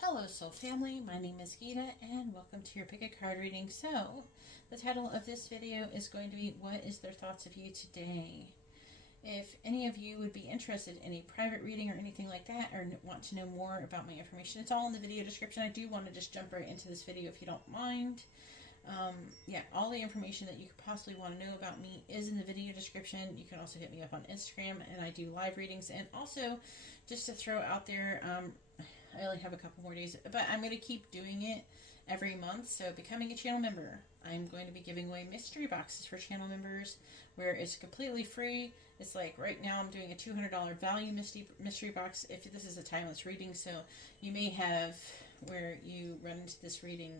Hello soul family, my name is Geeta and welcome to your pick a card reading. So the title of this video is going to be what is their thoughts of you today. If any of you would be interested in a private reading or anything like that, or want to know more about my information, it's all in the video description. I do want to just jump right into this video if you don't mind. Yeah, all the information that you could possibly want to know about me is in the video description. You can also hit me up on Instagram, and I do live readings. And also, just to throw out there, I only have a couple more days, but I'm going to keep doing it every month. So becoming a channel member, I'm going to be giving away mystery boxes for channel members where it's completely free. It's like right now I'm doing a $200 value mystery box if this is a timeless reading. So you may have where you run into this reading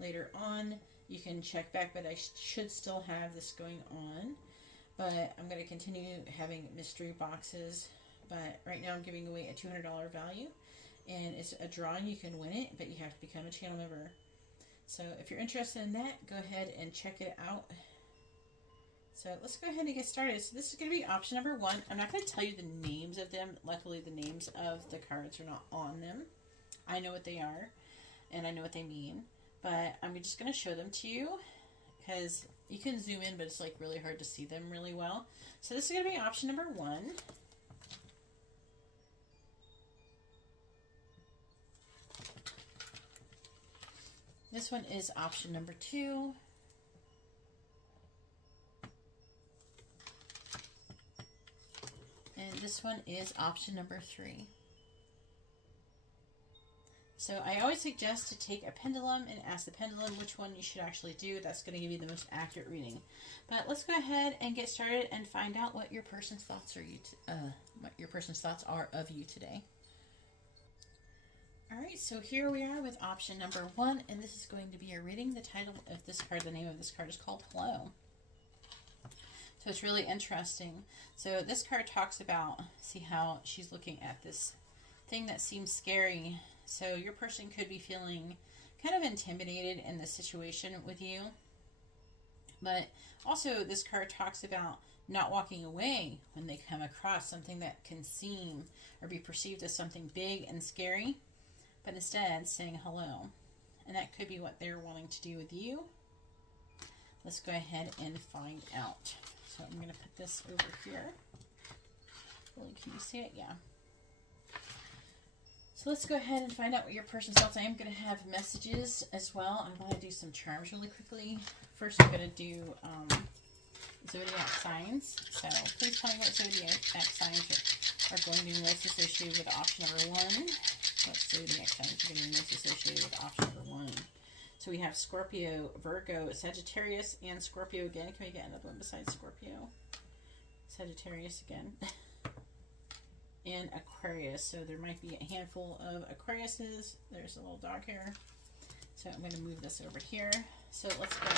later on. You can check back, but I should still have this going on. But I'm going to continue having mystery boxes. But right now I'm giving away a $200 value. And it's a draw and you can win it, but you have to become a channel member. So if you're interested in that, go ahead and check it out. So let's go ahead and get started. So this is going to be option number 1. I'm not going to tell you the names of them. Luckily, the names of the cards are not on them. I know what they are, and I know what they mean. But I'm just going to show them to you because you can zoom in, but it's like really hard to see them really well. So this is going to be option number 1. This one is option number 2. And this one is option number 3. So I always suggest to take a pendulum and ask the pendulum which one you should actually do. That's going to give you the most accurate reading. But let's go ahead and get started and find out what your person's thoughts are of you today. Alright, so here we are with option number 1, and this is going to be a reading. The title of this card, the name of this card is called Hello. So it's really interesting. So this card talks about, see how she's looking at this thing that seems scary. So your person could be feeling kind of intimidated in the situation with you. But also this card talks about not walking away when they come across something that can seem or be perceived as something big and scary. But instead saying hello. And that could be what they're wanting to do with you. Let's go ahead and find out. So I'm going to put this over here. Really, can you see it? Yeah. So let's go ahead and find out what your person's thoughts. I am going to have messages as well. I want to do some charms really quickly. First, I'm going to do zodiac signs. So please tell me what zodiac signs are going to be most associated with option number 1. What zodiac signs are going to be most associated with option number 1? So we have Scorpio, Virgo, Sagittarius, and Scorpio again. Can we get another one besides Scorpio? Sagittarius again. And Aquarius. So there might be a handful of Aquariuses. There's a little dog here. So I'm going to move this over here. So let's go.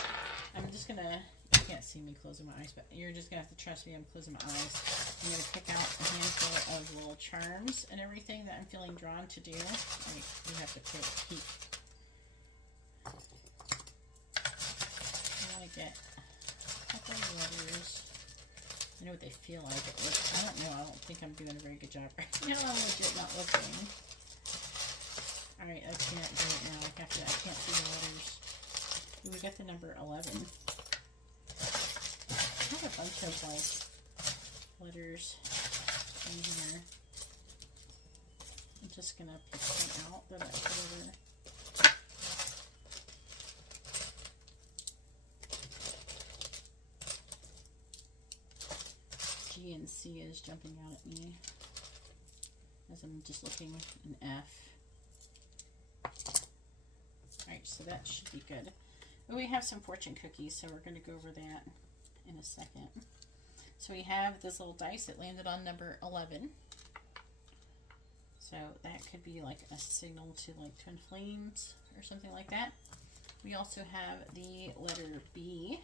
I'm just going to, you can't see me closing my eyes, but you're just going to have to trust me. I'm closing my eyes. I'm going to pick out a handful of little charms and everything that I'm feeling drawn to do. Like, you have to keep. I want to get a couple of letters. I know what they feel like. I don't know. I don't think I'm doing a very good job right now. I'm legit not looking. Alright, I can't do it now. I can't see the letters. Ooh, we got the number 11. I have a bunch of like letters in here. I'm just gonna pick them out that I put over. G and C is jumping out at me as I'm just looking an F. Alright, so that should be good. But we have some fortune cookies, so we're going to go over that in a second. So we have this little dice that landed on number 11. So that could be like a signal to like twin flames or something like that. We also have the letter B,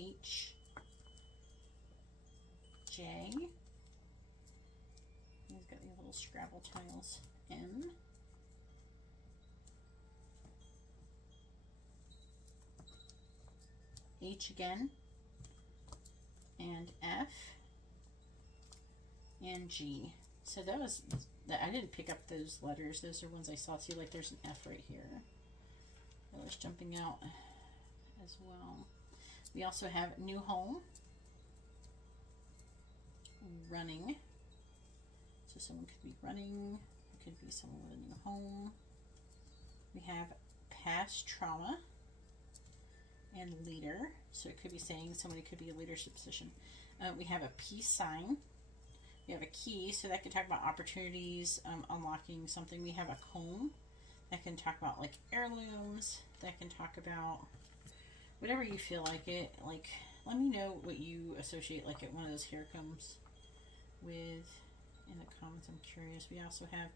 H, J. He's got these little Scrabble tiles. M, H again, and F, and G. So that was, I didn't pick up those letters. Those are ones I saw too. Like there's an F right here. That was jumping out as well. We also have new home, running. So someone could be running. It could be someone with a new home. We have past trauma and leader. So it could be saying somebody could be a leadership position. We have a peace sign. We have a key, so that can talk about opportunities, unlocking something. We have a comb. That can talk about like heirlooms. That can talk about whatever you feel like it. Like, let me know what you associate like one of those hair combs with in the comments. I'm curious. We also have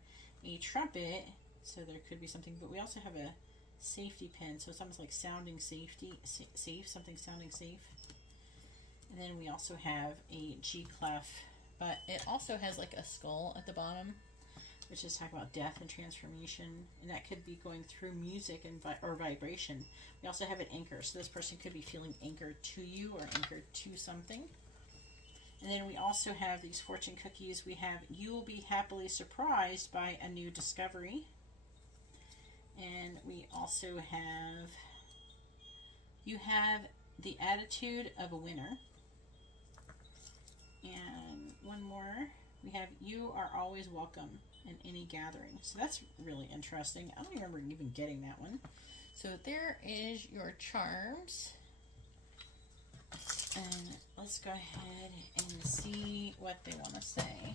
a trumpet, so there could be something, but we also have a safety pin, so it's almost like sounding safety, safe, something sounding safe. And then we also have a G clef, but it also has like a skull at the bottom, which is talking about death and transformation, and that could be going through music and or vibration. We also have an anchor, so this person could be feeling anchored to you or anchored to something. And then we also have these fortune cookies. We have, you will be happily surprised by a new discovery. And we also have, you have the attitude of a winner. And one more, we have, you are always welcome in any gathering. So that's really interesting. I don't remember even getting that one. So there is your charms. And let's go ahead and see what they want to say.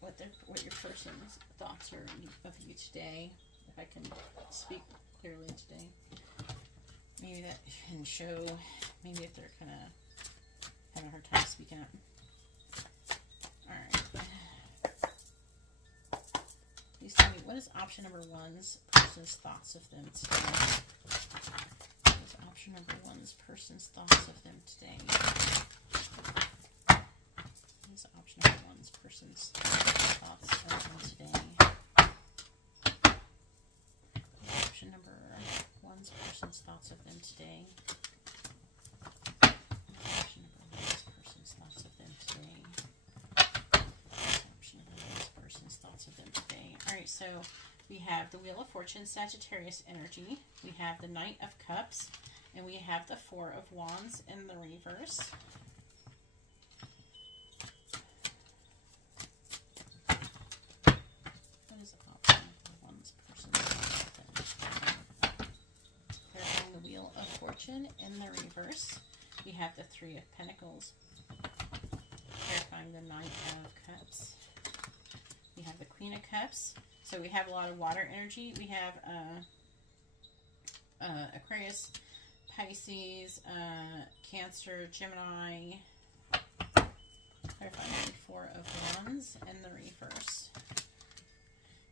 What your person's thoughts are of you today. If I can speak clearly today. Maybe that can show, maybe if they're kind of having a hard time speaking up. Alright. Please tell me, what is option number one's person's thoughts of them today? What is option number one's person's thoughts of them today? What is option number one's person's thoughts of them today? Option number one's person's thoughts of them today. Option number one's person's thoughts of them today. Option number one's person's thoughts of them today. Alright, so we have the Wheel of Fortune, Sagittarius energy. We have the Knight of Cups. And we have the Four of Wands in the reverse. What is option number one's person's thoughts? Clarifying the Wheel of Fortune in the reverse. We have the Three of Pentacles. Clarifying the Knight of Cups. We have the Queen of Cups. So we have a lot of water energy. We have Aquarius, Pisces, Cancer, Gemini. Clarifying the Four of Wands in the reverse.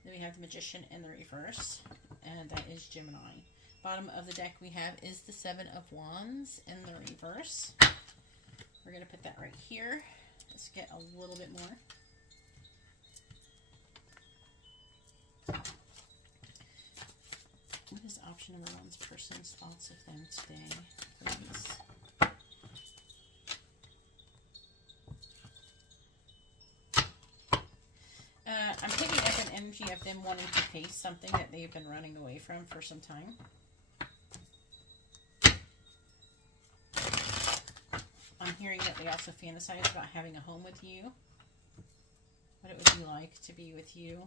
Then we have the Magician in the reverse, and that is Gemini. Bottom of the deck we have is the Seven of Wands in the reverse. We're going to put that right here. Let's get a little bit more. What is option number one's person's thoughts of them today, please? I'm picking up an energy of them wanting to face something that they've been running away from for some time. I'm hearing that they also fantasize about having a home with you. What it would be like to be with you.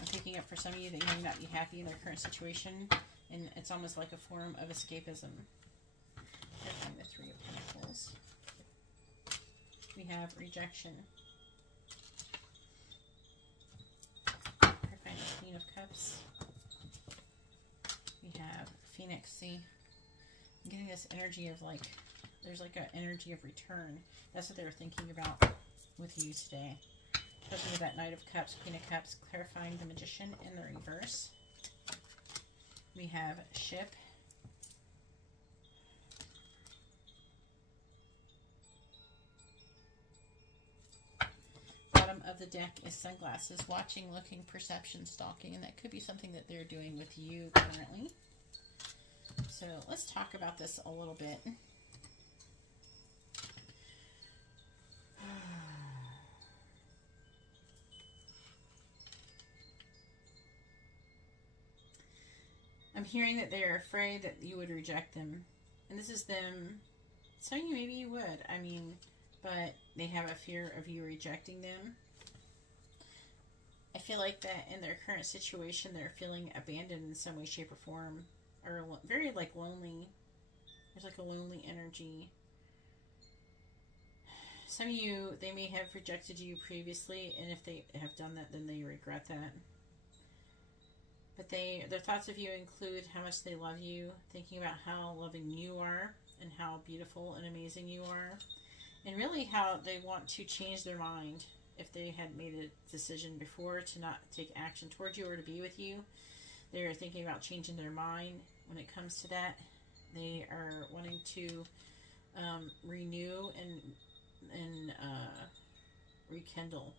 I'm picking up for some of you that you may not be happy in their current situation, and it's almost like a form of escapism. Clarifying the Three of Pentacles. We have rejection. Clarifying the Queen of Cups. We have Phoenix. See, I'm getting this energy of like, there's like an energy of return. That's what they were thinking about with you today. Especially with that Knight of Cups, Queen of Cups, clarifying the Magician in the reverse. We have Ship. Bottom of the deck is Sunglasses, watching, looking, perception, stalking, and that could be something that they're doing with you currently. So let's talk about this a little bit. I'm hearing that they're afraid that you would reject them. And this is them telling you maybe you would. I mean, but they have a fear of you rejecting them. I feel like that in their current situation, they're feeling abandoned in some way, shape, or form. Or very, like, lonely. There's, like, a lonely energy. Some of you, they may have rejected you previously, and if they have done that, then they regret that. But their thoughts of you include how much they love you, thinking about how loving you are, and how beautiful and amazing you are, and really how they want to change their mind if they had made a decision before to not take action towards you or to be with you. They're thinking about changing their mind when it comes to that. They are wanting to renew and rekindle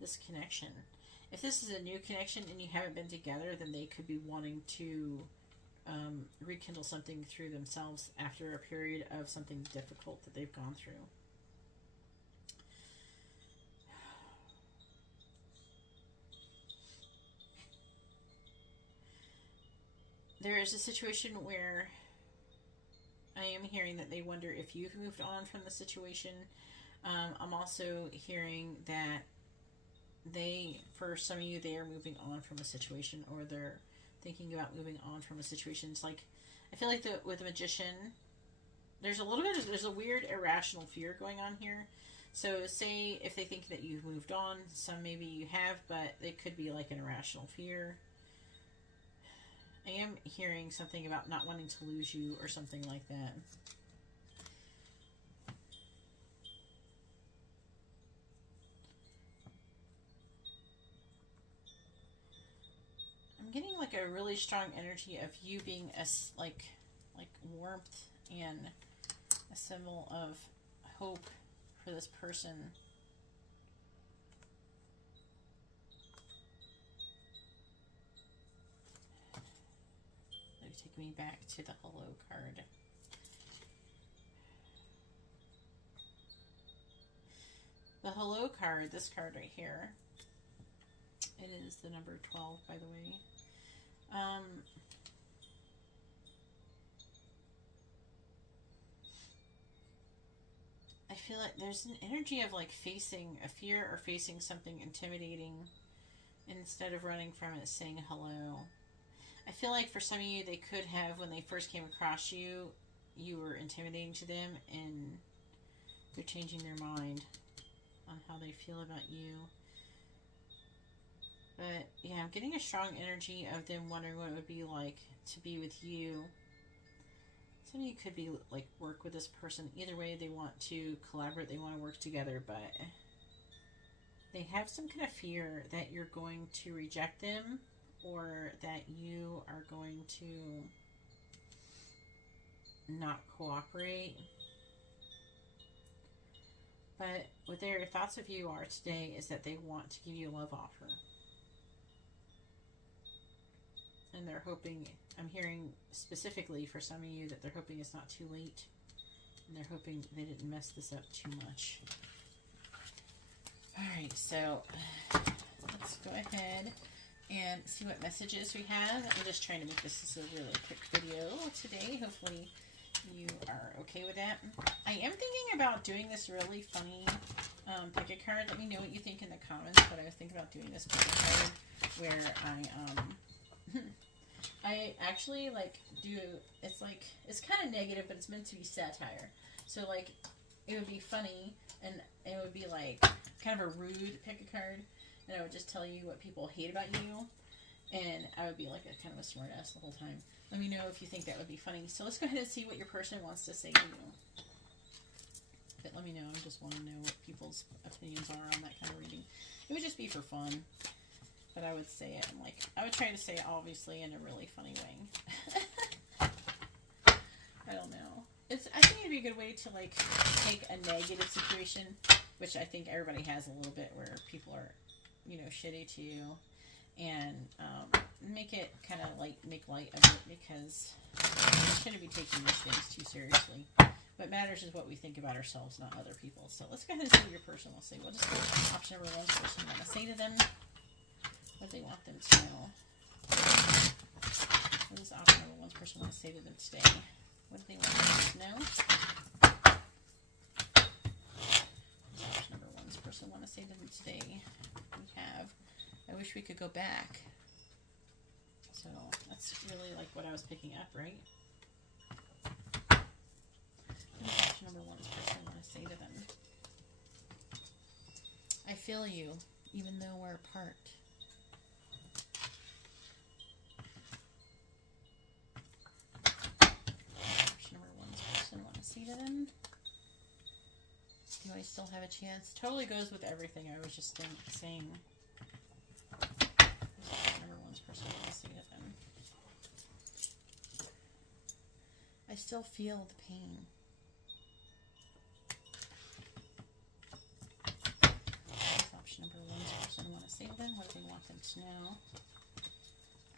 this connection. If this is a new connection and you haven't been together, then they could be wanting to rekindle something through themselves after a period of something difficult that they've gone through. There is a situation where I am hearing that they wonder if you've moved on from the situation. I'm also hearing that for some of you, they are moving on from a situation, or they're thinking about moving on from a situation. It's like, I feel like with the Magician, there's a weird irrational fear going on here. So say if they think that you've moved on, some maybe you have, but it could be like an irrational fear. I am hearing something about not wanting to lose you or something like that. I'm getting like a really strong energy of you being like warmth and a symbol of hope for this person. Take me back to the hello card. The hello card, this card right here, it is the number 12, by the way. I feel like there's an energy of like facing a fear or facing something intimidating instead of running from it, saying hello. I feel like for some of you, they could have, when they first came across you, you were intimidating to them, and they're changing their mind on how they feel about you. But yeah, I'm getting a strong energy of them wondering what it would be like to be with you. Some of you could be like work with this person. Either way, they want to collaborate, they want to work together, but they have some kind of fear that you're going to reject them, or that you are going to not cooperate. But what their thoughts of you are today is that they want to give you a love offer. And they're hoping, I'm hearing specifically for some of you that they're hoping it's not too late. And they're hoping they didn't mess this up too much. Alright, so let's go ahead and see what messages we have. I'm just trying to make this a really quick video today. Hopefully you are okay with that. I am thinking about doing this really funny pick a card. Let me know what you think in the comments. But I was thinking about doing this pick a card where I actually like do, it's kind of negative, but it's meant to be satire. So like it would be funny, and it would be like kind of a rude pick a card. And I would just tell you what people hate about you. And I would be like a kind of a smart ass the whole time. Let me know if you think that would be funny. So let's go ahead and see what your person wants to say to you. But let me know. I just want to know what people's opinions are on that kind of reading. It would just be for fun. But I would say it in like, I would try to say it obviously in a really funny way. I don't know. I think it'd be a good way to like take a negative situation, which I think everybody has a little bit, where people are, you know, shitty to you, and make it kind of like make light of it, because we shouldn't be taking these things too seriously. What matters is what we think about ourselves, not other people. So let's go ahead and see what your person will say. What does option number 1's person want to say to them? What do they want them to know? What does option number one's person want to say to them today? What do they want to know? What does option number one's person want to say to them today? We have, I wish we could go back. So that's really like what I was picking up, right? What does option number one's person want to say to them? I feel you, even though we're apart. Option number one's person want to say to them? Do I still have a chance? Totally goes with everything I was just saying. Option number one's person want to say to them? I still feel the pain. Option number one's person want to say to them? What do they want them to know?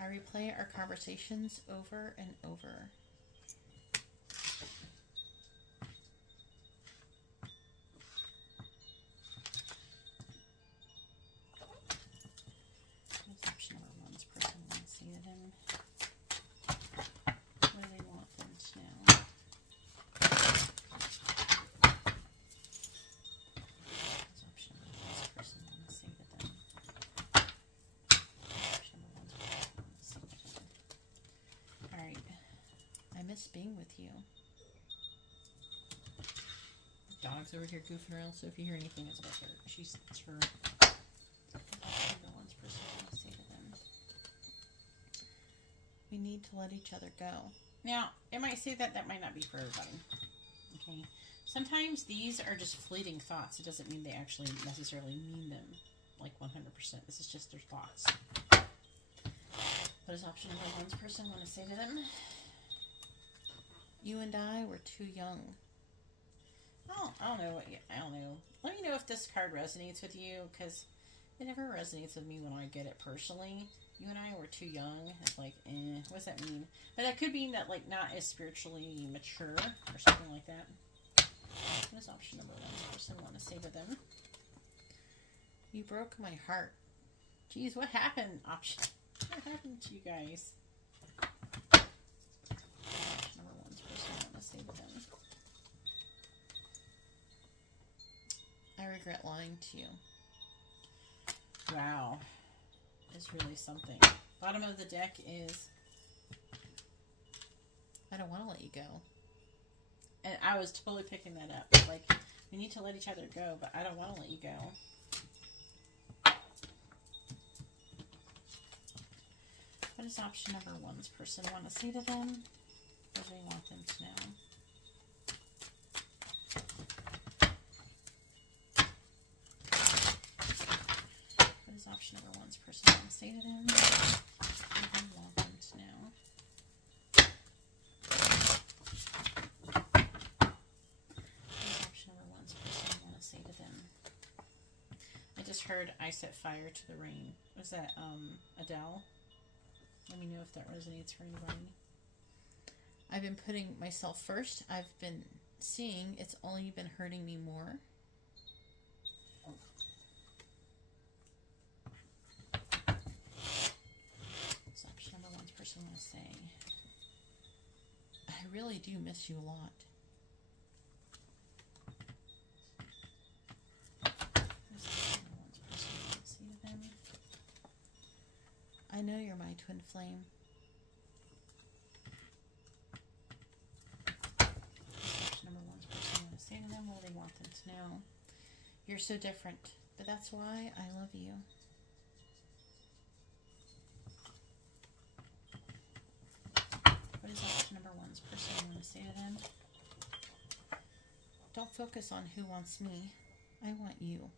I replay our conversations over and over. What's option number one's person want to say to them? What do they want them to know? What's option number one's person want to say to them? Option number one's person want to say to them. Alright. I miss being with you. The dog's over here goofing around, so if you hear anything, it's about her. It's her. Option number one's person want to say to them. We need to let each other go. Now, it might say that might not be for everybody. Okay. Sometimes these are just fleeting thoughts. It doesn't mean they actually necessarily mean them like 100%. This is just their thoughts. What does option number one's person want to say to them? You and I were too young. Oh, I don't know. I don't know. Let me know if this card resonates with you, because it never resonates with me when I get it personally. You and I were too young. It's like, what does that mean? But that could mean that, like, not as spiritually mature or something like that. What does option number one's person want to say to them? You broke my heart. Geez, what happened? What happened to you guys? Option number one's person want to say to them? I regret lying to you. Wow. Is really something. Bottom of the deck is I don't want to let you go. And I was totally picking that up. Like, we need to let each other go, but I don't want to let you go. What does option number one's person want to say to them? What do they want them to know? What does option number one's person want to say to them? What do they want them to know? What does option number one's person want to say to them? I just heard I set fire to the rain. Was that Adele? Let me know if that resonates for anybody. I've been putting myself first. I've been seeing it's only been hurting me more. What's option number one's person want to say? I really do miss you a lot. What's option number one's person want to say to them? I know you're my twin flame. Option number one's person want to say to them? What do they want them to know? You're so different, but that's why I love you. What does option number one's person want to say to them? Don't focus on who wants me. I want you.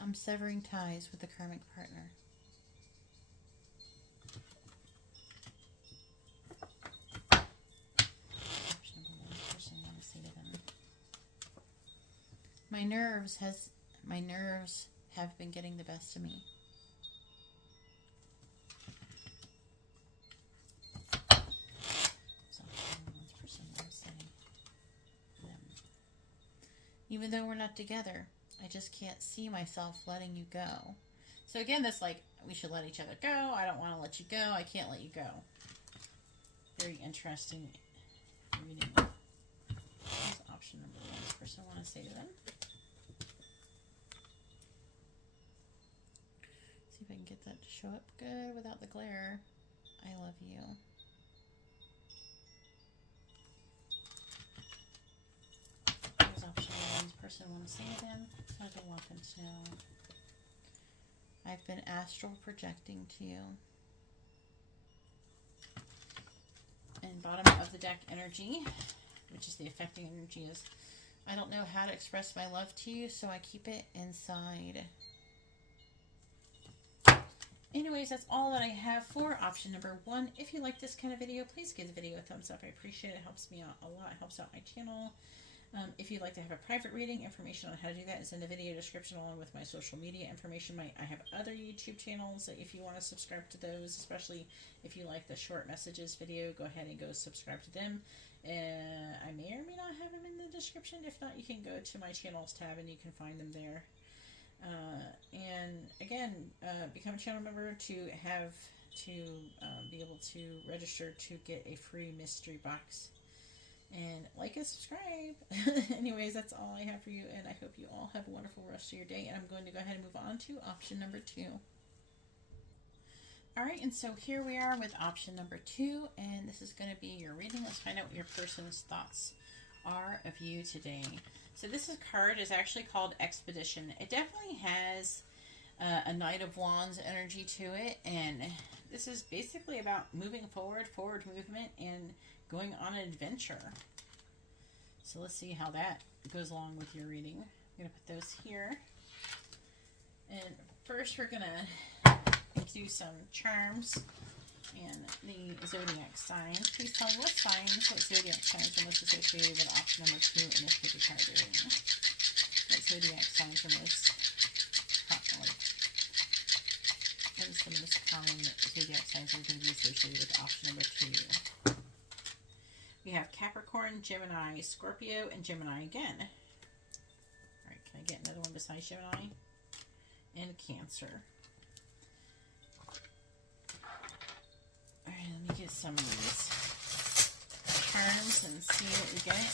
I'm severing ties with a karmic partner. Option number one person want to say to them. My nerves have been getting the best of me. Even though we're not together, I just can't see myself letting you go. So again, that's like, we should let each other go. I don't want to let you go. I can't let you go. Very interesting reading. Here's option number 1. This person I want to say to them. See if I can get that to show up good without the glare. I love you. Here's option 1. This person I want to say to them. What do I want them to know? I've been astral projecting to you. And bottom of the deck energy, which is the affecting energy, is I don't know how to express my love to you, so I keep it inside. Anyways, that's all that I have for option number 1. If you like this kind of video, please give the video a thumbs up. I appreciate it. It helps me out a lot. It helps out my channel. If you'd like to have a private reading, information on how to do that is in the video description, along with my social media information. I have other YouTube channels. If you want to subscribe to those, especially if you like the short messages video, go ahead and go subscribe to them. I may or may not have them in the description. If not, you can go to my channels tab and you can find them there. And again, become a channel member to be able to register to get a free mystery box. And like and subscribe. Anyways, that's all I have for you, and I hope you all have a wonderful rest of your day. And I'm going to go ahead and move on to option number 2. Alright, and so here we are with option number 2, and this is going to be your reading. Let's find out what your person's thoughts are of you today. So this card is actually called Expedition. It definitely has a Knight of Wands energy to it, and this is basically about moving forward movement, and going on an adventure. So let's see how that goes along with your reading. I'm going to put those here. And first we're going to do some charms and the zodiac signs. Please tell me what zodiac signs are most associated with option number 2 in this pick a card reading. What zodiac signs are most what is the most common zodiac signs are going to be associated with option number 2? We have Capricorn, Gemini, Scorpio, and Gemini again. Alright, can I get another one besides Gemini? And Cancer. Alright, let me get some of these charms and see what we get.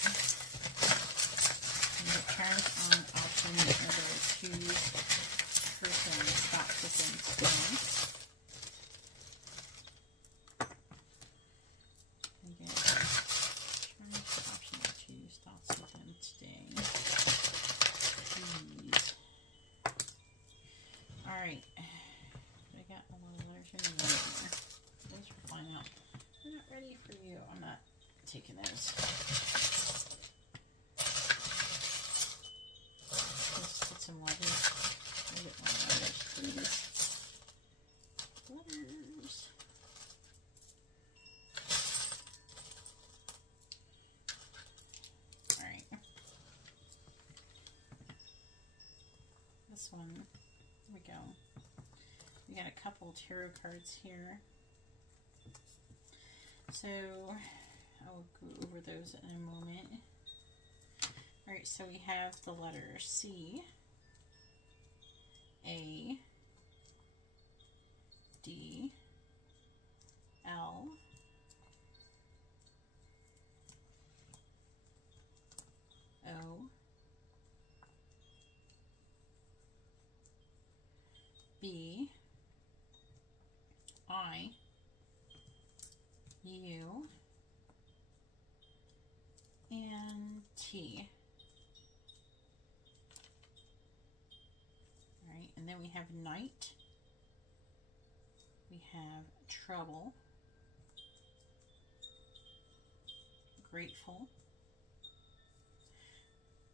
And get charms on option number 2's person's thoughts within today. Alright, I got a little larger than that. Those are flying out. They're not ready for you. I'm not taking those. Let's put some letters. I'll get more letters, please. Letters. Alright. This one. Here we go. We got a couple tarot cards here. So I'll go over those in a moment. Alright, so we have the letter C, A, D, L, O, B, I, U, and T. All right, and then we have Knight. We have Trouble, Grateful,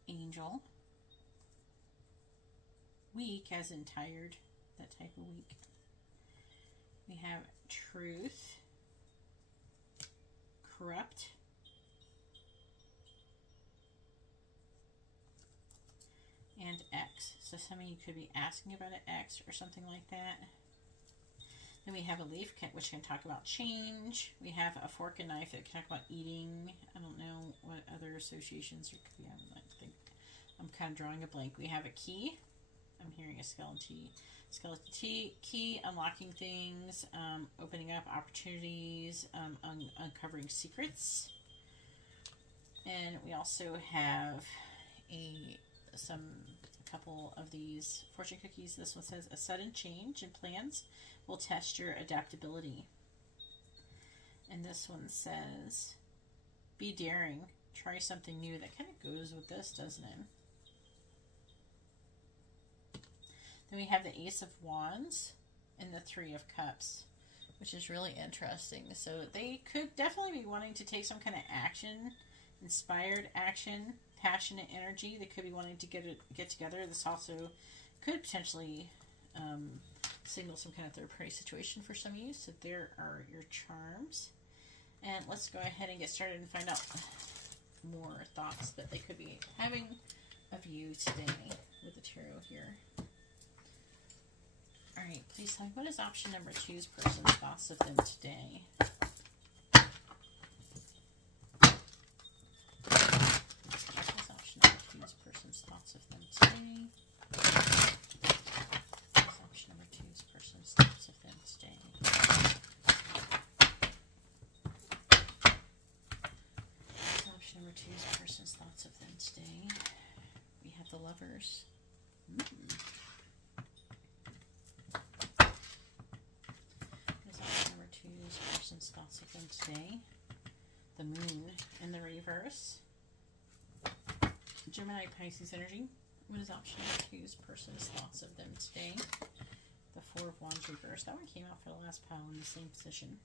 Angel, Weak as in tired, that type of weak. We have Truth, Corrupt, and X. So some of you could be asking about an X or something like that. Then we have a Leaf, which can talk about change. We have a Fork and Knife that can talk about eating. I don't know what other associations there could be. I'm kind of drawing a blank. We have a key. I'm hearing a skeleton key, unlocking things, opening up opportunities, uncovering secrets. And we also have a couple of these fortune cookies. This one says a sudden change in plans will test your adaptability. And this one says be daring, try something new. That kind of goes with this, doesn't it? Then we have the Ace of Wands and the Three of Cups, which is really interesting. So they could definitely be wanting to take some kind of action, inspired action, passionate energy. They could be wanting to get together. This also could potentially signal some kind of third party situation for some of you. So there are your charms. And let's go ahead and get started and find out more thoughts that they could be having of you today with the tarot here. All right, please tell me, what is option number 2's person's thoughts of them today? What is option number 2's person's thoughts of them today? What is option number 2's person's thoughts of them today? What is option number 2's person's thoughts of them today? We have the Lovers. Person's thoughts of them today. The Moon in the reverse. Gemini, Pisces energy. What is option number 2's person's thoughts of them today? The Four of Wands reverse. That one came out for the last pile in the same position.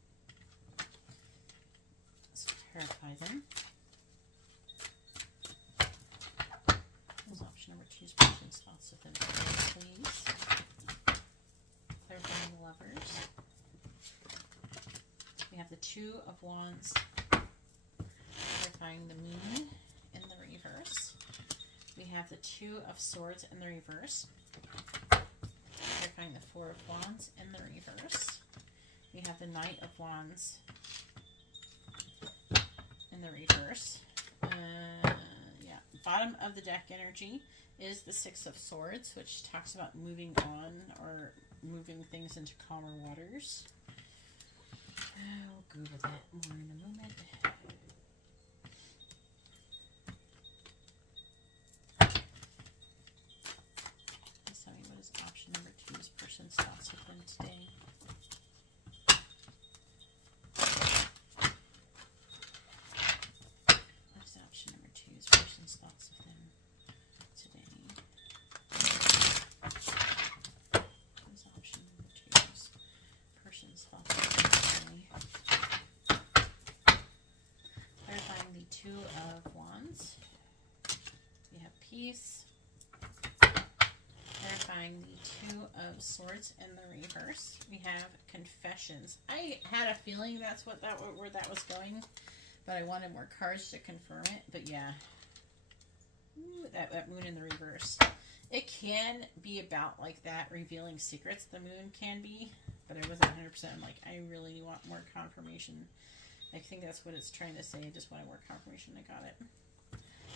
Let's clarify them. What is option number 2's person's thoughts of them today, please? Clarifying the Lovers. We have the Two of Wands, clarifying the Moon in the reverse. We have the Two of Swords in the reverse, clarifying the Four of Wands in the reverse. We have the Knight of Wands in the reverse. Bottom of the deck energy is the Six of Swords, which talks about moving on or moving things into calmer waters. I'll go over that more in a moment. Please tell me, what is option number 2's person's thoughts of them today? What is option number 2's person's thoughts of them today? What is option number 2's person's thoughts of them today? Clarifying the Two of Wands. We have Peace. Clarifying the Two of Swords in the reverse. We have Confessions. I had a feeling that's where that was going, but I wanted more cards to confirm it. But yeah, ooh, that Moon in the reverse. It can be about like that, revealing secrets. The Moon can be, but I wasn't 100%. I'm like, I really want more confirmation. I think that's what it's trying to say. I just wanted more confirmation. I got it.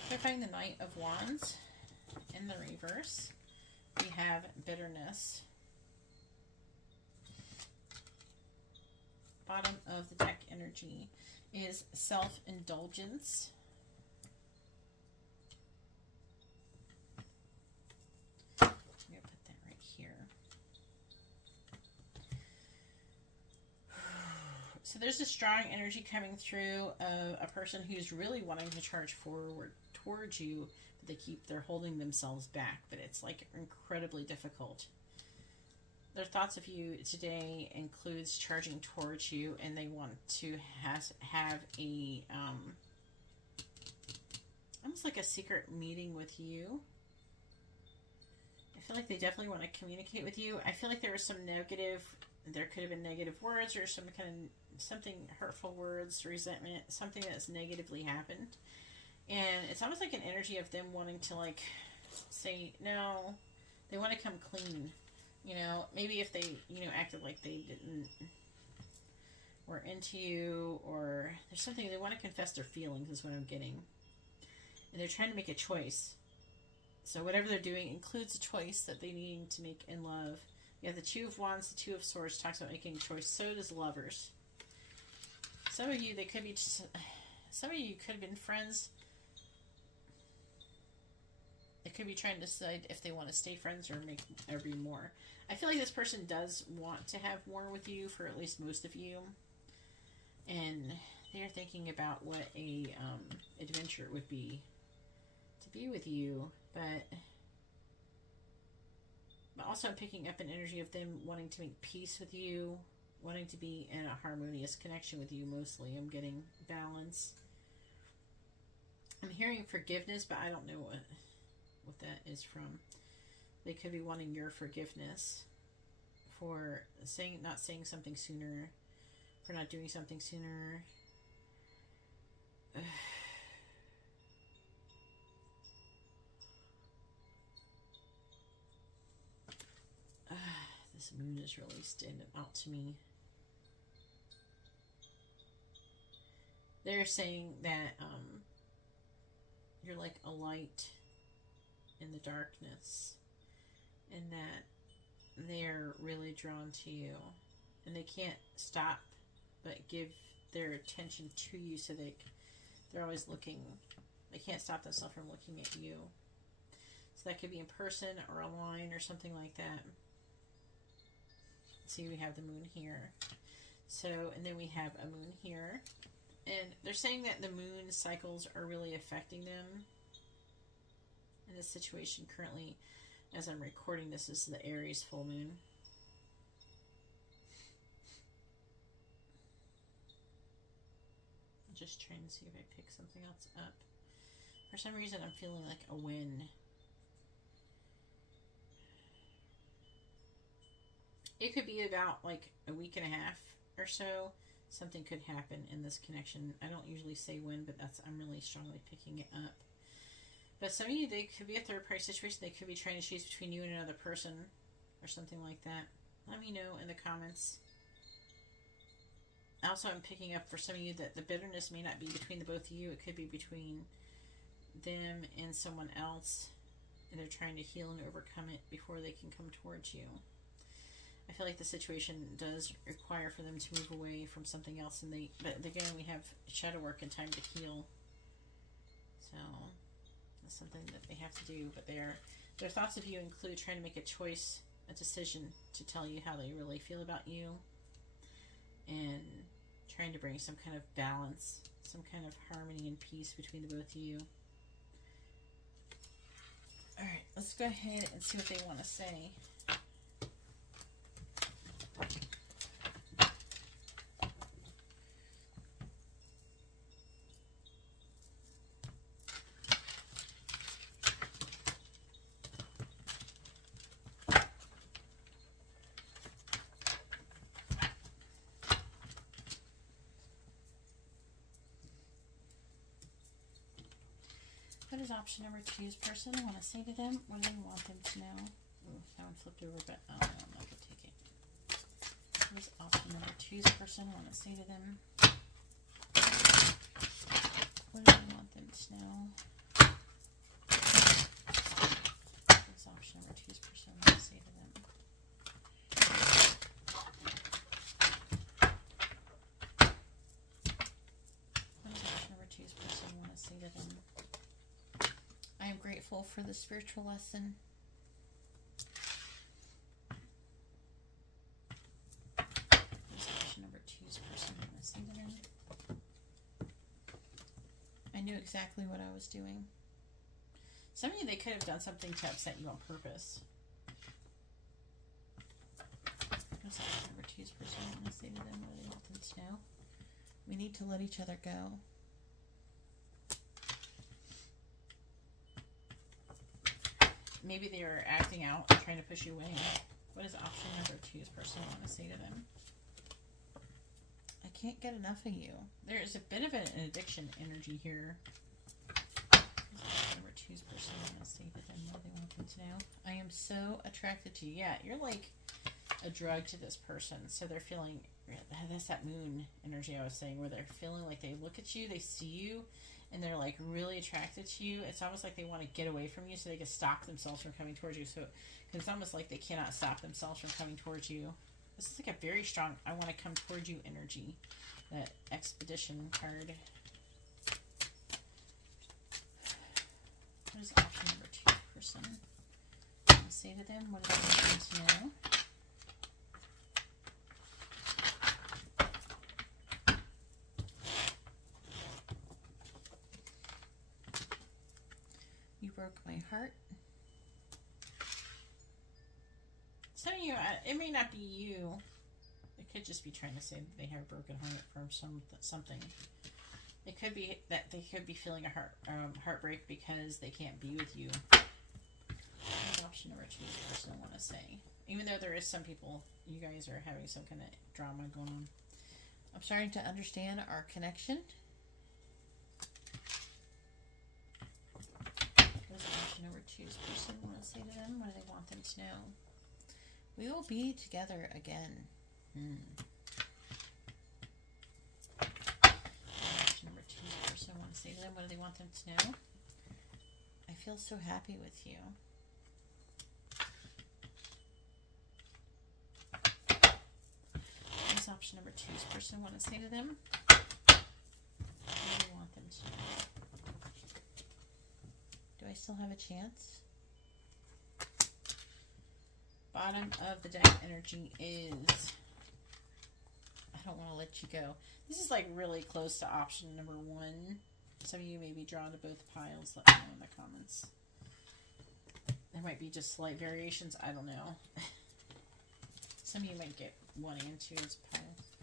Clarifying the Knight of Wands in the reverse. We have Bitterness. Bottom of the deck energy is Self-Indulgence. I'm going to put that right here. So there's a strong energy coming through of a person who's really wanting to charge forward towards you, but they're holding themselves back, but it's like incredibly difficult. Their thoughts of you today includes charging towards you, and they want to have a almost like a secret meeting with you. I feel like they definitely want to communicate with you. I feel like there was there could have been negative words or something hurtful words, resentment, something that's negatively happened. And it's almost like an energy of them wanting to like say no. They want to come clean. You know, maybe if they, acted like they were into you, or there's something, they want to confess their feelings is what I'm getting. And they're trying to make a choice. So whatever they're doing includes a choice that they need to make in love. You have the Two of Wands, the Two of Swords talks about making a choice. So does Lovers. Some of you, they could be just, some of you could have been friends. They could be trying to decide if they want to stay friends or be more. I feel like this person does want to have more with you, for at least most of you. And they're thinking about what a adventure it would be to be with you. But also I'm picking up an energy of them wanting to make peace with you, wanting to be in a harmonious connection with you mostly. I'm getting balance. I'm hearing forgiveness, but I don't know what that is from. They could be wanting your forgiveness for not saying something sooner, for not doing something sooner. This moon is really standing out to me. They're saying that you're like a light in the darkness, and that they're really drawn to you, and they can't stop but give their attention to you, so they're always looking. They can't stop themselves from looking at you. So that could be in person or online or something like that. See, we have the moon here. So, and then we have a moon here. And they're saying that the moon cycles are really affecting them in this situation currently. As I'm recording this is the Aries full moon. I'm just trying to see if I pick something else up. For some reason, I'm feeling like a win. It could be about like a week and a half or so. Something could happen in this connection. I don't usually say when, but I'm really strongly picking it up. But some of you, they could be a third party situation. They could be trying to choose between you and another person or something like that. Let me know in the comments. Also, I'm picking up for some of you that the bitterness may not be between the both of you. It could be between them and someone else. And they're trying to heal and overcome it before they can come towards you. I feel like the situation does require for them to move away from something else, but again, we have shadow work and time to heal. So that's something that they have to do. But their thoughts of you include trying to make a choice, a decision to tell you how they really feel about you, and trying to bring some kind of balance, some kind of harmony and peace between the both of you. All right, let's go ahead and see what they want to say. What does option number 2's person want to say to them? What do they want them to know? Ooh, that one flipped over, but I'm not going to take it. What does option number 2's person want to say to them? What do they want them to know? What does option number 2's person want to say to them? What does option number 2's person want to say to them? I am grateful for the spiritual lesson. Question number 2's person want to say to them. I knew exactly what I was doing. Some of you, they could have done something to upset you on purpose. What's question number 2's person want to say to them? What do they want them to know? We need to let each other go. Maybe they were acting out and trying to push you away. What does option number 2's person want to say to them? I can't get enough of you. There is a bit of an addiction energy here. What does option number 2's person want to say to them? What do they want them to know? I am so attracted to you. Yeah, you're like a drug to this person. So they're feeling, that's that moon energy I was saying, where they're feeling like they look at you, they see you, and they're like really attracted to you. It's almost like they want to get away from you so they can stop themselves from coming towards you. So it's almost like they cannot stop themselves from coming towards you. This is like a very strong, I want to come towards you energy. That expedition card. What is option number 2 person? I'm going to say to them, what do they want to know? You broke my heart. Some of you, it may not be you. It could just be trying to say that they have a broken heart from something. It could be that they could be feeling a heartbreak because they can't be with you. That's option number 2 is the person I want to say. Even though there is some people, you guys are having some kind of drama going on. I'm starting to understand our connection. There's option number 2 is the person I want to say to them. What do they want them to know? We will be together again. Option number 2 is the person I want to say to them. What do they want them to know? I feel so happy with you. There's option number 2 is the person I want to say to them. What do they want them to know? Do I still have a chance? Bottom of the deck energy is I don't want to let you go. This is like really close to option number 1. Some of you may be drawn to both piles. Let me know in the comments. There might be just slight variations. I don't know. Some of you might get 1 and 2 as piles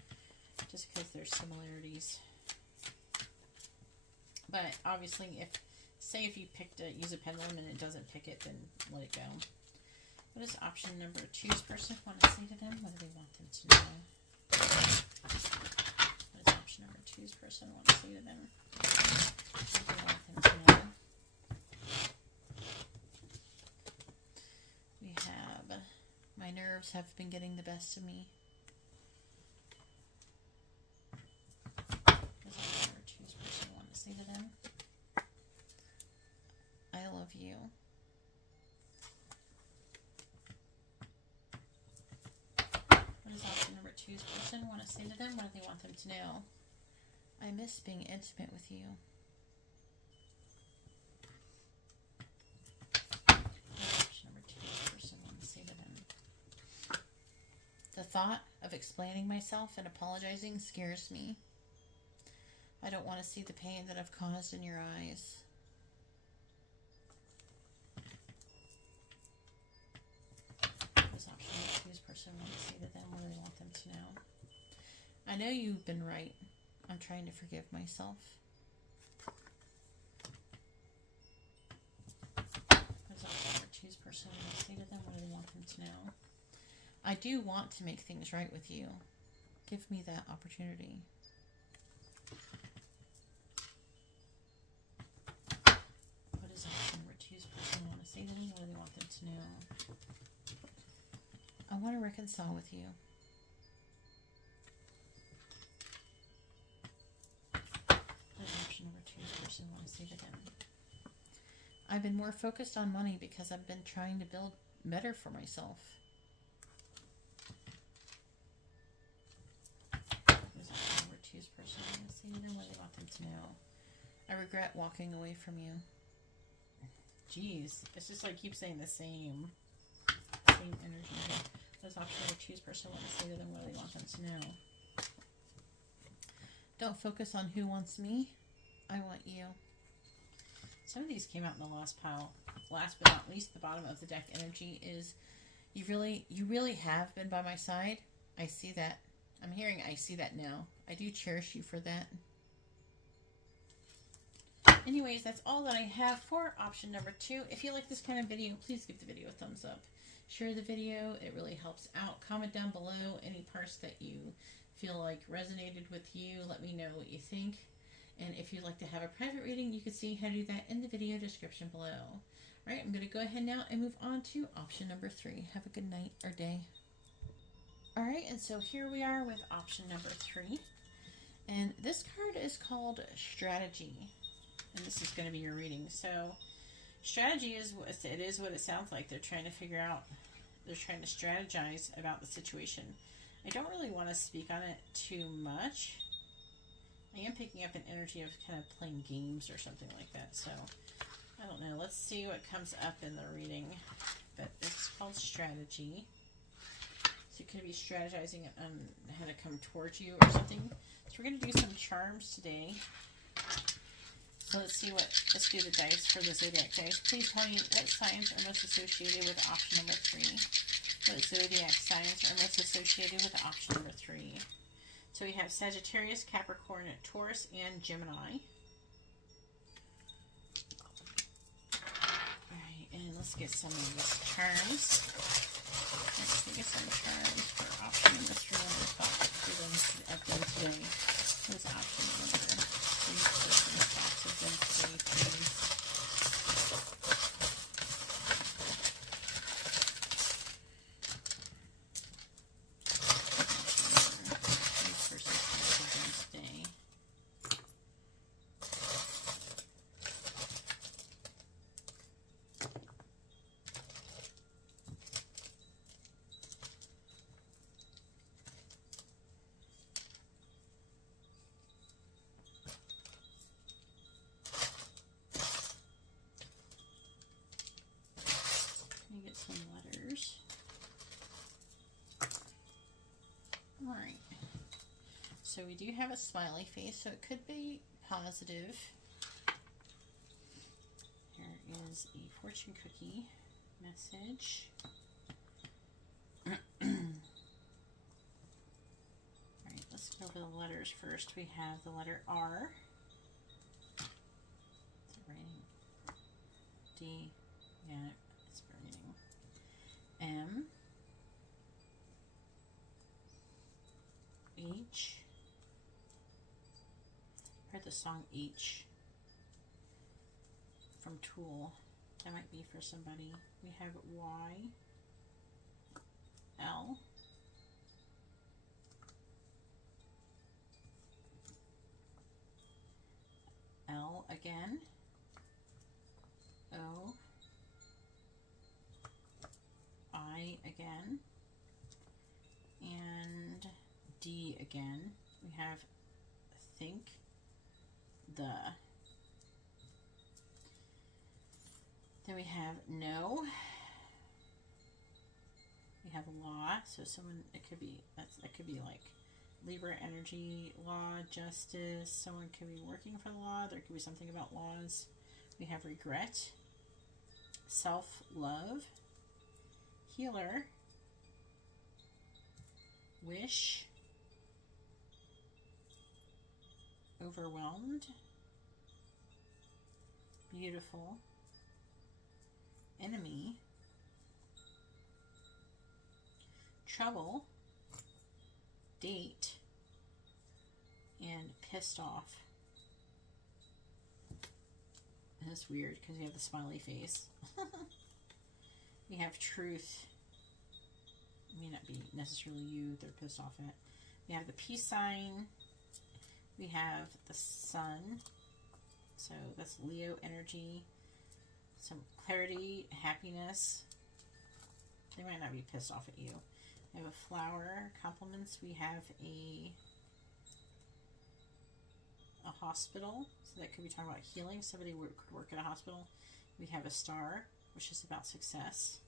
just because there's similarities. But obviously, if you picked use a pendulum and it doesn't pick it, then let it go. What does option number 2's person want to say to them? What do they want them to know? What does option number 2's person want to say to them? What do they want them to know? We have, my nerves have been getting the best of me. What does option number 2's person want to say to them? I love you. What does option number 2's person want to say to them? What do they want them to know? I miss being intimate with you. What does option number 2's person want to say to them? The thought of explaining myself and apologizing scares me. I don't want to see the pain that I've caused in your eyes. Person want to say to them? What do they want them to know? I know you've been right. I'm trying to forgive myself. What does option number 2's person want to say to them? What do they want them to know? I do want to make things right with you. Give me that opportunity. What does option number 2's person want to say to them? What do they want them to know? I want to reconcile with you. What does option number 2's person want to say to them? I've been more focused on money because I've been trying to build better for myself. What does option number 2's person want to say to them? What do they want them to know? I regret walking away from you. Jeez, it's just like keep saying the same energy here. What does option number 2's person want to say to them? What do they want them to know? Don't focus on who wants me. I want you. Some of these came out in the last pile. Last but not least, the bottom of the deck energy is you really have been by my side. I see that. I'm hearing I see that now. I do cherish you for that. Anyways, that's all that I have for option number 2. If you like this kind of video, please give the video a thumbs up. Share the video. It really helps out. Comment down below any parts that you feel like resonated with you. Let me know what you think. And if you'd like to have a private reading, you can see how to do that in the video description below. All right, I'm going to go ahead now and move on to option number 3. Have a good night or day. All right, and so here we are with option number 3. And this card is called Strategy. and this is going to be your reading. So strategy is what it sounds like. They're trying to figure out, they're trying to strategize about the situation. I don't really want to speak on it too much. I am picking up an energy of kind of playing games or something like that. So I don't know. Let's see what comes up in the reading. But it's called strategy. So you could be strategizing on how to come towards you or something. So we're going to do some charms today. So let's do the dice for the zodiac dice. Please tell me what signs are most associated with option number 3. What zodiac signs are most associated with option number 3? So we have Sagittarius, Capricorn, Taurus, and Gemini. Alright, and let's get some of these charms. Let's get some charms for option number 3 and the thoughts for them of them today. What's option number 3 person's thoughts of them today, please? Get some letters. Alright. So we do have a smiley face, so it could be positive. Here is a fortune cookie message. Alright, let's go over the letters first. We have the letter R. Is it raining? D. Yeah. M, H, heard the song H from Tool. That might be for somebody. We have Y, L, L again, O, I again, and D again. We have think, the. Then we have no. We have law. So someone, it could be, that could be like Libra energy, law, justice. Someone could be working for the law. There could be something about laws. We have regret, self-love, healer, wish, overwhelmed, beautiful, enemy, trouble, date, and pissed off. And that's weird because we have the smiley face. We have truth. It may not be necessarily you they're pissed off at. We have the peace sign. We have the sun. So that's Leo energy. Some clarity, happiness. They might not be pissed off at you. We have a flower, compliments. We have a hospital. So that could be talking about healing. Somebody could work at a hospital. We have a star, which is about success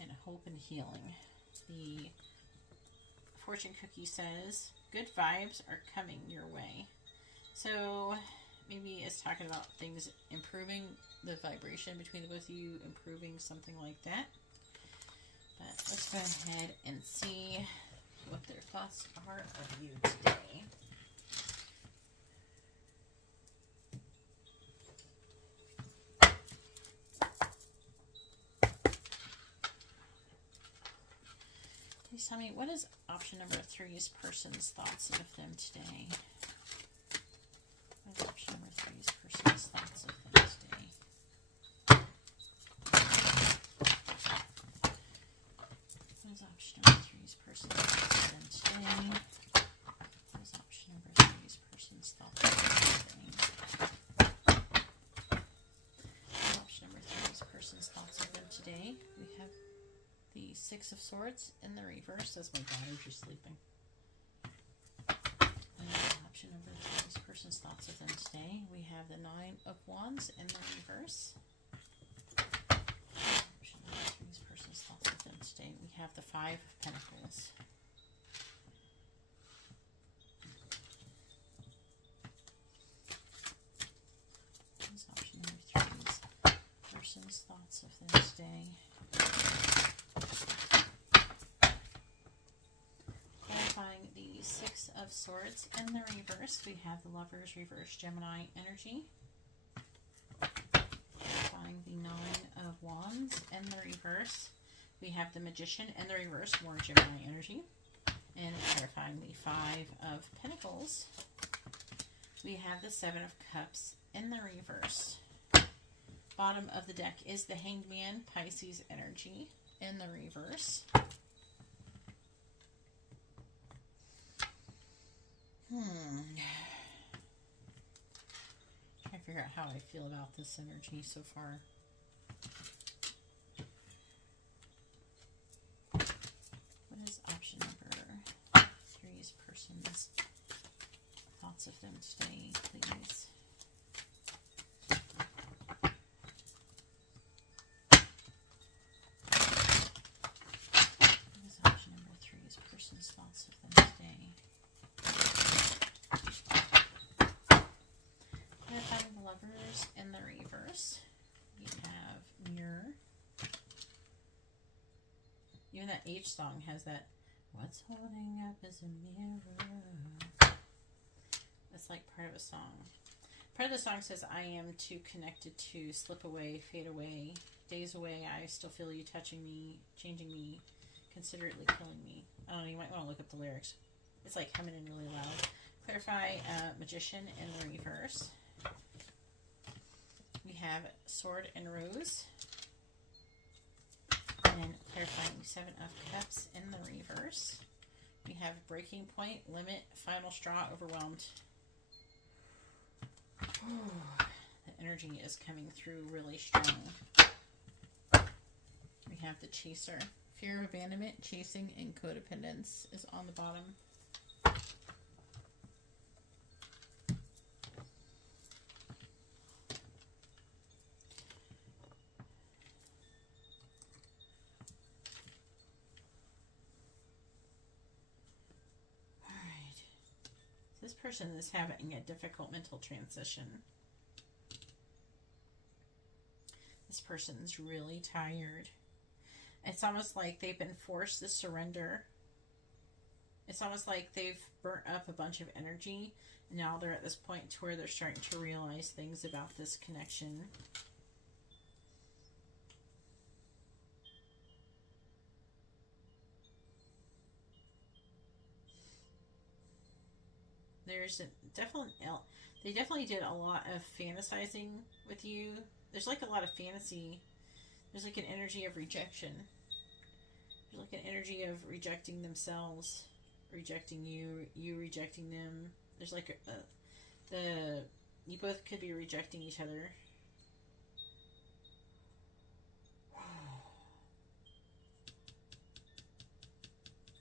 and hope and healing. The fortune cookie says, good vibes are coming your way. So maybe it's talking about things improving, the vibration between the both of you, improving, something like that. But let's go ahead and see what their thoughts are of you today. Please tell me, what is option number 3's person's thoughts of them today? What is option number 3's person's thoughts of them today? What is option number 3's person's thoughts of them today? What is option number 3's person's thoughts of them today? the Six of Swords in the reverse. As my daughter's just sleeping. Option number 3 is person's thoughts of them today. We have the Nine of Wands in the reverse. Option number 3 is person's thoughts of them today. We have the Five of Pentacles. Option number 3 is person's thoughts of them today. Clarifying the Six of Swords in the reverse, we have the Lovers reverse Gemini energy. Clarifying the Nine of Wands in the reverse, we have the Magician in the reverse, more Gemini energy. And clarifying the Five of Pentacles, we have the Seven of Cups in the reverse. Bottom of the deck is the Hanged Man, Pisces energy in the reverse. Trying to figure out how I feel about this energy so far. What is option number 3's person's thoughts of them today, please? What is option number 3's person's thoughts of them today? Clarifying the Lovers in the reverse, we have Mirror. Even that H song has that, what's holding up is a mirror. That's like part of a song. Part of the song says, I am too connected to slip away, fade away, days away, I still feel you touching me, changing me, considerately killing me. I don't know, you might want to look up the lyrics. It's like humming in really loud. Clarify Magician in the reverse. We have Sword and Rose. And clarifying the Seven of Cups in the reverse. We have Breaking Point, Limit, Final Straw, Overwhelmed. Ooh, the energy is coming through really strong. We have the Chaser. Fear of abandonment, chasing, and codependence is on the bottom. This person is having a difficult mental transition. This person's really tired. It's almost like they've been forced to surrender. It's almost like they've burnt up a bunch of energy. Now they're at this point to where they're starting to realize things about this connection. There's they definitely did a lot of fantasizing with you. There's like a lot of fantasy. There's like an energy of rejection. There's like an energy of rejecting themselves, rejecting you, you rejecting them. There's like you both could be rejecting each other.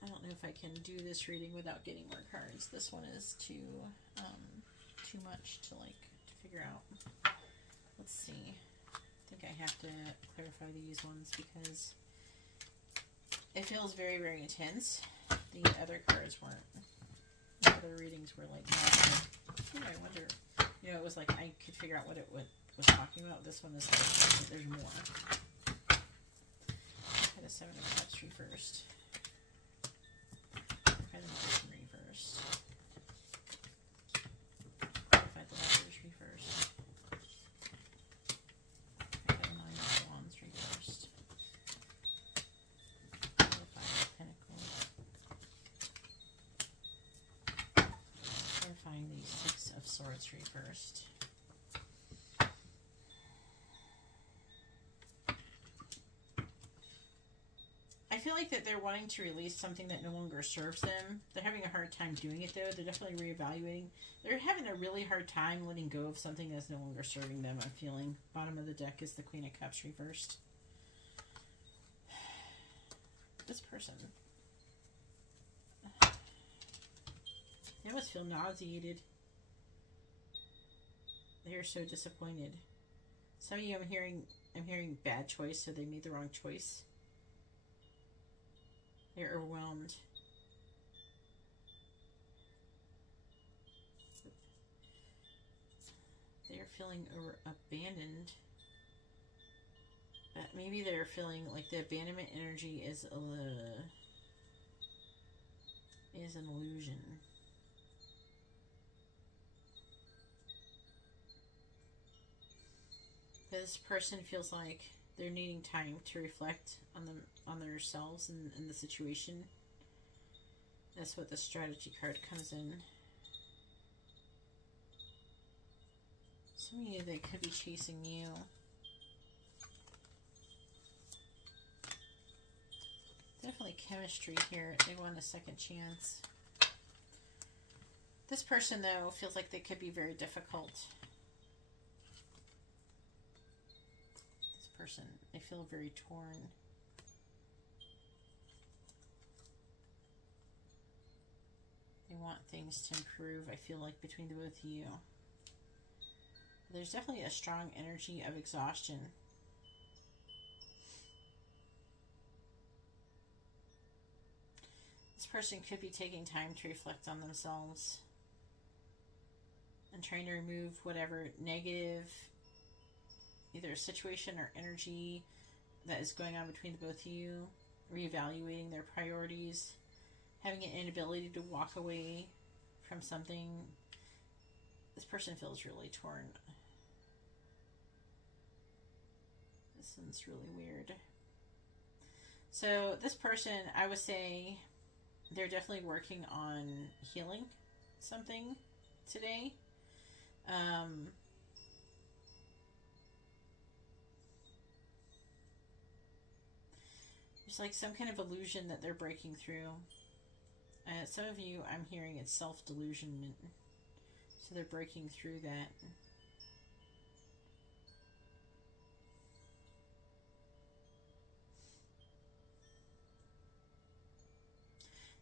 I don't know if I can do this reading without getting more cards. This one is too much to figure out. Let's see. I think I have to clarify these ones because it feels very, very intense. The other cards weren't. The other readings were like not. I wonder. You know, it was like I could figure out what it was talking about. This one is like there's more. I had a Seven of Cups reversed. I had the Magician reversed. I had the Lovers reversed. I had the Nine of Wands reversed. I had the Five of Pentacles. Clarifying the Six of Swords reversed. I feel like that they're wanting to release something that no longer serves them. They're having a hard time doing it, though. They're definitely reevaluating. They're having a really hard time letting go of something that's no longer serving them, I'm feeling. Bottom of the deck is the Queen of Cups reversed. this person. They must feel nauseated. They're so disappointed. Some of you, I'm hearing bad choice, so they made the wrong choice. They're overwhelmed. They're feeling abandoned. But maybe they're feeling like the abandonment energy is an illusion. This person feels like they're needing time to reflect on themselves and the situation. That's what the strategy card comes in. Some of you, they could be chasing you. Definitely chemistry here. They want a second chance. This person, though, feels like they could be very difficult. Person, they feel very torn. They want things to improve, I feel like, between the both of you. There's definitely a strong energy of exhaustion. This person could be taking time to reflect on themselves and trying to remove whatever negative, either a situation or energy that is going on between the both of you, reevaluating their priorities, having an inability to walk away from something. This person feels really torn. This one's really weird. So this person, I would say, they're definitely working on healing something today. There's like some kind of illusion that they're breaking through. Some of you, I'm hearing it's self-delusionment. So they're breaking through that.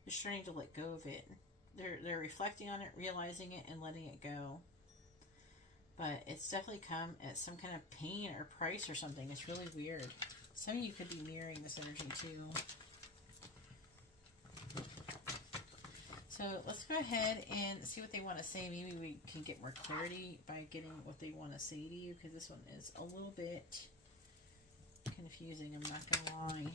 They're starting to let go of it. They're reflecting on it, realizing it, and letting it go. But it's definitely come at some kind of pain or price or something. It's really weird. Some of you could be mirroring this energy too. So let's go ahead and see what they want to say. Maybe we can get more clarity by getting what they want to say to you, because this one is a little bit confusing, I'm not going to lie.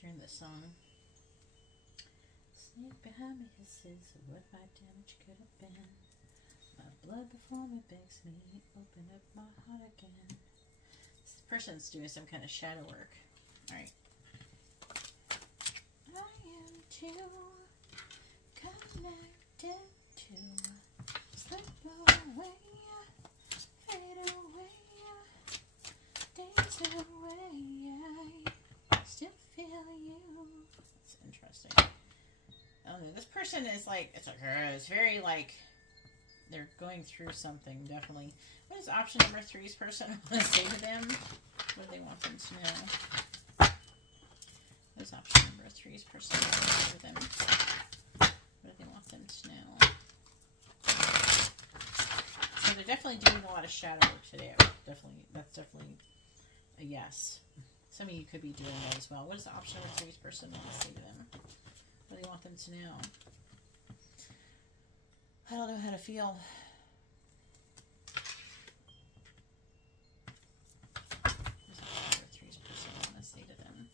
Hearing this song. Sneak behind me hisses what my damage could have been. My blood before me begs me, open up my heart again. This person's doing some kind of shadow work. Alright. I am too connected to slip away, fade away, days away. Still feel you. It's interesting. I don't know. This person is like, it's very like, they're going through something, definitely. What does option number 3's person want to say to them? What do they want them to know? What does option number 3's person want to say to them? What do they want them to know? So they're definitely doing a lot of shadow work today. That's definitely a yes. Some of you could be doing that as well. What does the option number 3's person want to say to them? What do they want them to know? I don't know how to feel. What does option number 3's person want to say to them?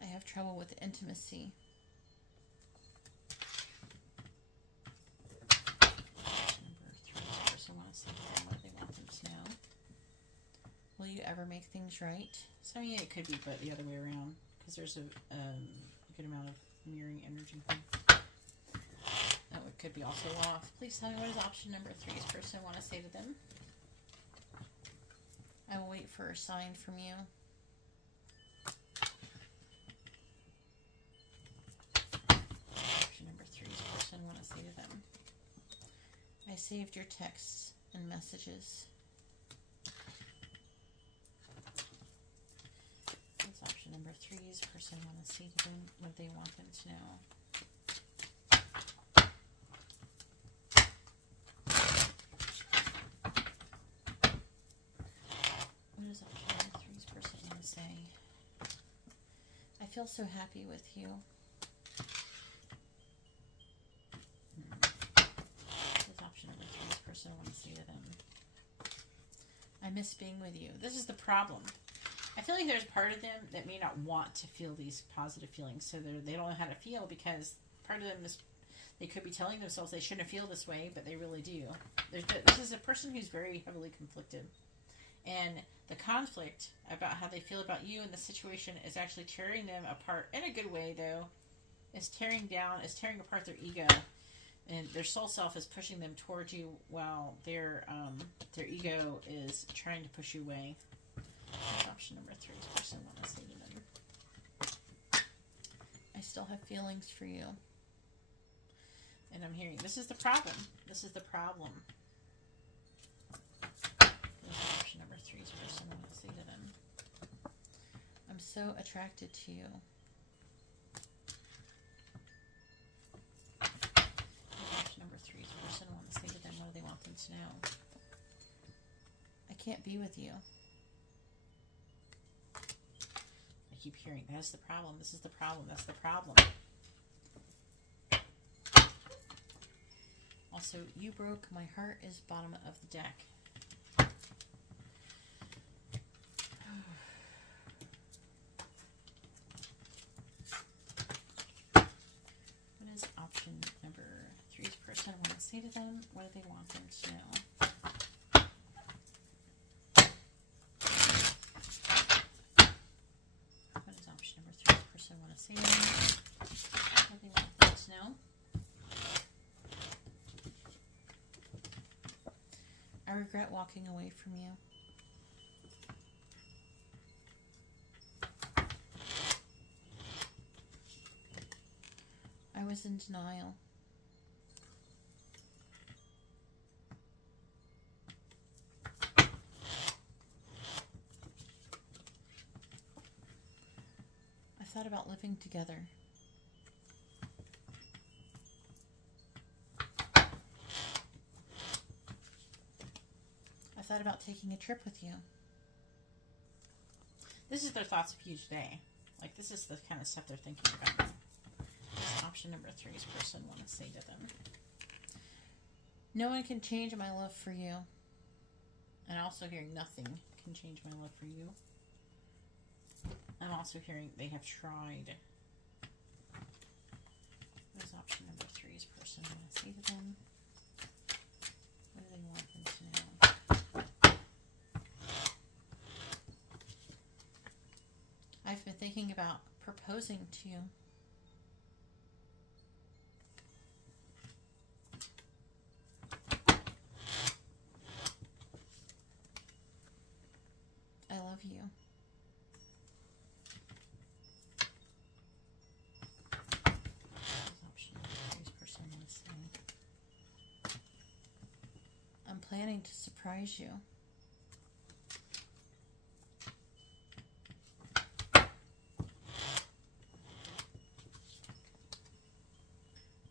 I have trouble with intimacy. Option number 3's person want to say to them? What do they want them to know? Will you ever make things right? So yeah, it could be, but the other way around, because there's a good amount of mirroring energy here. That could be also off. Please tell me, what does option number 3's person want to say to them? I will wait for a sign from you. Option number 3's person want to say to them. I saved your texts and messages. What's option number 3's person want to say to them? What they want them to know? What does option number 3's person want to say? I feel so happy with you. What does option number 3's person want to say to them? I miss being with you. This is the problem. I feel like there's part of them that may not want to feel these positive feelings, so they don't know how to feel, because part of them is, they could be telling themselves they shouldn't feel this way, but they really do. This is a person who's very heavily conflicted. And the conflict about how they feel about you and the situation is actually tearing them apart, in a good way though. It's tearing apart their ego. And their soul self is pushing them towards you, while their ego is trying to push you away. Option number 3's person want to say to them. I still have feelings for you. And I'm hearing, this is the problem. This is the problem. Option number 3's person want to say to them. I'm so attracted to you. Option number 3's person want to say to them, what do they want them to know? I can't be with you. I keep hearing, that's the problem, this is the problem, that's the problem. Also, you broke my heart is bottom of the deck. What is option number 3's person want to say to them? What do they want them to know? What does option number 3's person want to say to them? What do they want them to know? I regret walking away from you. I was in denial. I thought about living together. I thought about taking a trip with you. This is their thoughts of you today. Like, this is the kind of stuff they're thinking about. Option number 3's person want to say to them. No one can change my love for you. And also hearing nothing can change my love for you. I'm also hearing they have tried. What does option number 3's person want to say to them? What do they want them to know? I've been thinking about proposing to you. I love you. I'm planning to surprise you.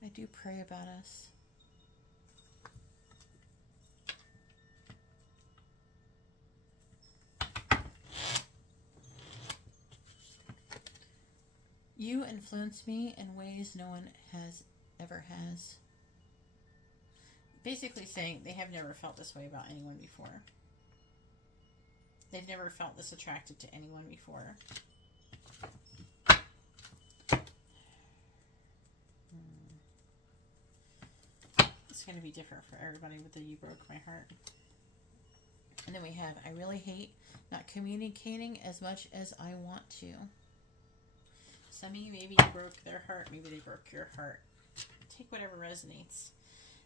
I do pray about us. You influence me in ways no one ever has. Basically saying they have never felt this way about anyone before. They've never felt this attracted to anyone before. It's going to be different for everybody with the you broke my heart. And then we have, I really hate not communicating as much as I want to. Some of you, maybe you broke their heart, maybe they broke your heart. Take whatever resonates.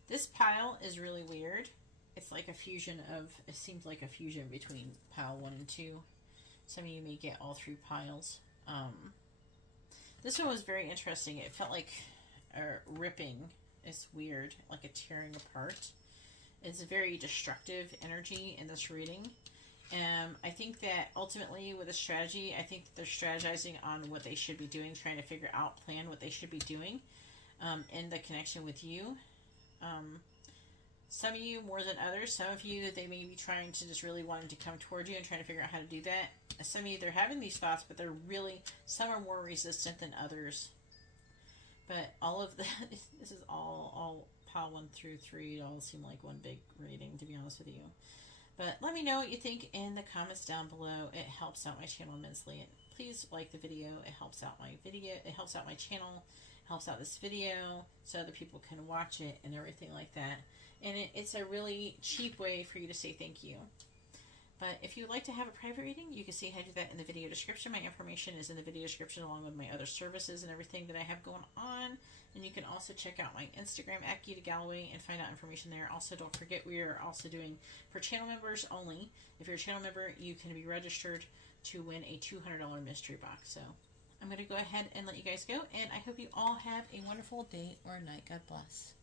This pile is really weird. It's like a fusion of, it seems like a fusion between pile 1 and 2. Some of you may get all 3 piles. This one was very interesting. It felt like a ripping. It's weird, like a tearing apart. It's a very destructive energy in this reading. I think that ultimately with a strategy, I think that they're strategizing on what they should be doing, trying to figure out, plan what they should be doing in the connection with you. Some of you more than others. Some of you that they may be trying to just really wanting to come toward you and trying to figure out how to do that. Some of you, they're having these thoughts, but they're really, some are more resistant than others. But all of this is all pile 1 through 3. It all seem like one big reading, to be honest with you. But let me know what you think in the comments down below. It helps out my channel immensely. And please like the video. It helps out my video. It helps out my channel. It helps out this video so other people can watch it and everything like that. And it's a really cheap way for you to say thank you. But if you would like to have a private reading, you can see how to do that in the video description. My information is in the video description along with my other services and everything that I have going on. And you can also check out my Instagram at GeetaGalaway and find out information there. Also, don't forget we are also doing for channel members only. If you're a channel member, you can be registered to win a $200 mystery box. So I'm going to go ahead and let you guys go. And I hope you all have a wonderful day or night. God bless.